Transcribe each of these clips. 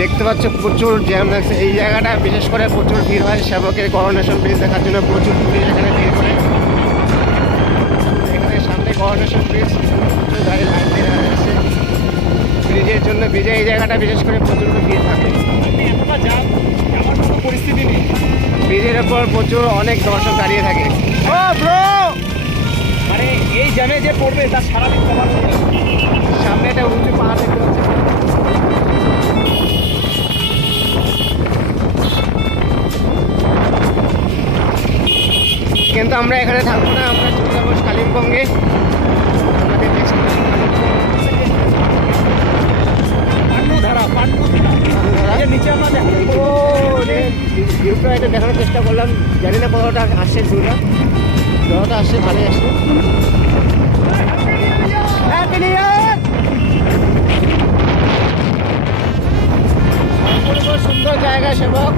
দেখতে পাচ্ছ প্রচুর জ্যাম লাগছে এই জায়গাটা, বিশেষ করে প্রচুর ভিড় হয় সেবকের করোনেশন ব্রিজ দেখার জন্য। প্রচুর ভিড় এখানে ভিড় করে। এখানে সামনে করোনেশন ব্রিজ, প্রচুর গাড়ি লাইন দিয়ে আসছে ব্রিজের জন্য। ব্রিজে এই জায়গাটা বিশেষ করে প্রচুর ভিড় থাকে, পরিস্থিতি নেই। ব্রিজের ওপর প্রচুর অনেক দর্শক দাঁড়িয়ে থাকে। ও ব্রো, মানে এই জ্যামে যে পড়বে তার সারাদিন কভার হয়ে যাবে। সামনে একটা উঁচু পাহাড় দেখতে পাচ্ছি। কিন্তু আমরা এখানে থাকবো না, আমরা চলে যাবো কালিম্পংয়ে। আমাদের destination পান্ডুধারা নিচে আমরা দেখো। ভিউটা এটা দেখানোর চেষ্টা করলাম, জানি না কতটা আসছে ভিউটা। যতটা আসছে ভালোই আসছে। সুন্দর জায়গা সেবক,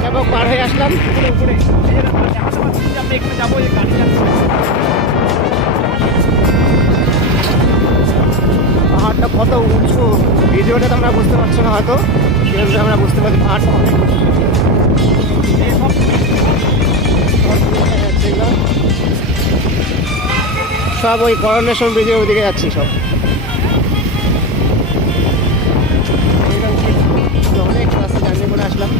সেবক পার হয়ে আসলাম। উপরে আপনি এখানে যাবো, এই গাড়ি যাচ্ছে। পাহাড়টা কত উঁচু, ভিডিওটা তো আমরা বুঝতে পারছি না হয়তো, কিন্তু আমরা বুঝতে পারছি পাহাড়টা অনেক উঁচু। সব ওই করোনেশন ব্রিজের ওইদিকে যাচ্ছি সব। অনেক রাস্তা জার্নি করে আসলাম।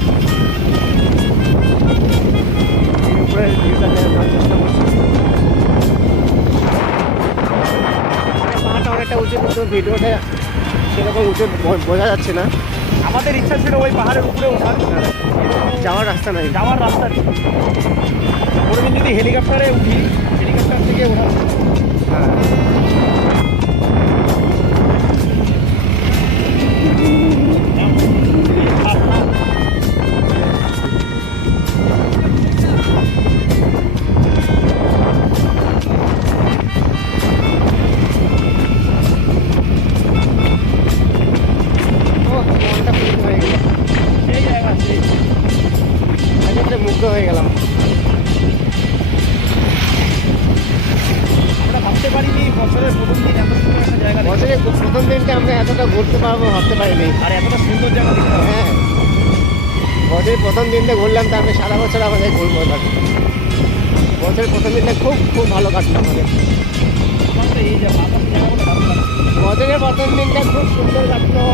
উপরে ভিউটা দেখার চেষ্টা করছি। পাহাড়টা অনেকটা উঁচু, কিন্তু ভিডিওটা সেরকম উঁচু বোঝা যাচ্ছে না। আমাদের ইচ্ছা ছিল ওই পাহাড়ের উপরে ওঠার, যাওয়ার রাস্তা নাই, যাওয়ার রাস্তা নেই। কোনোদিন যদি হেলিকপ্টারে উঠি, হেলিকপ্টার থেকে ওঠা। মনটা খুশি হয়ে গেল, সেই জায়গা সেই মুগ্ধ হয়ে গেলাম। আমরা ভাবতে পারিনি বছরের প্রথম দিন এত সুন্দর একটা জায়গা দেখতে। বছরের প্রথম দিনটা আমরা এতটা ঘুরতে পারবো ভাবতে পারিনি। আর এতটা সুন্দর জায়গা দেখতে হবে। হ্যাঁ, বছরের প্রথম দিনটা ঘুরলাম, তো আমি সারা বছর আমাদের ঘুরবো থাকি। বছরের প্রথম দিনটা খুব খুব ভালো কাটলো আমাদের। আমার তো এই যে আকাশের জায়গাগুলো ভালো লাগছে। বছরের প্রথম দিনটা খুব সুন্দর কাটলো।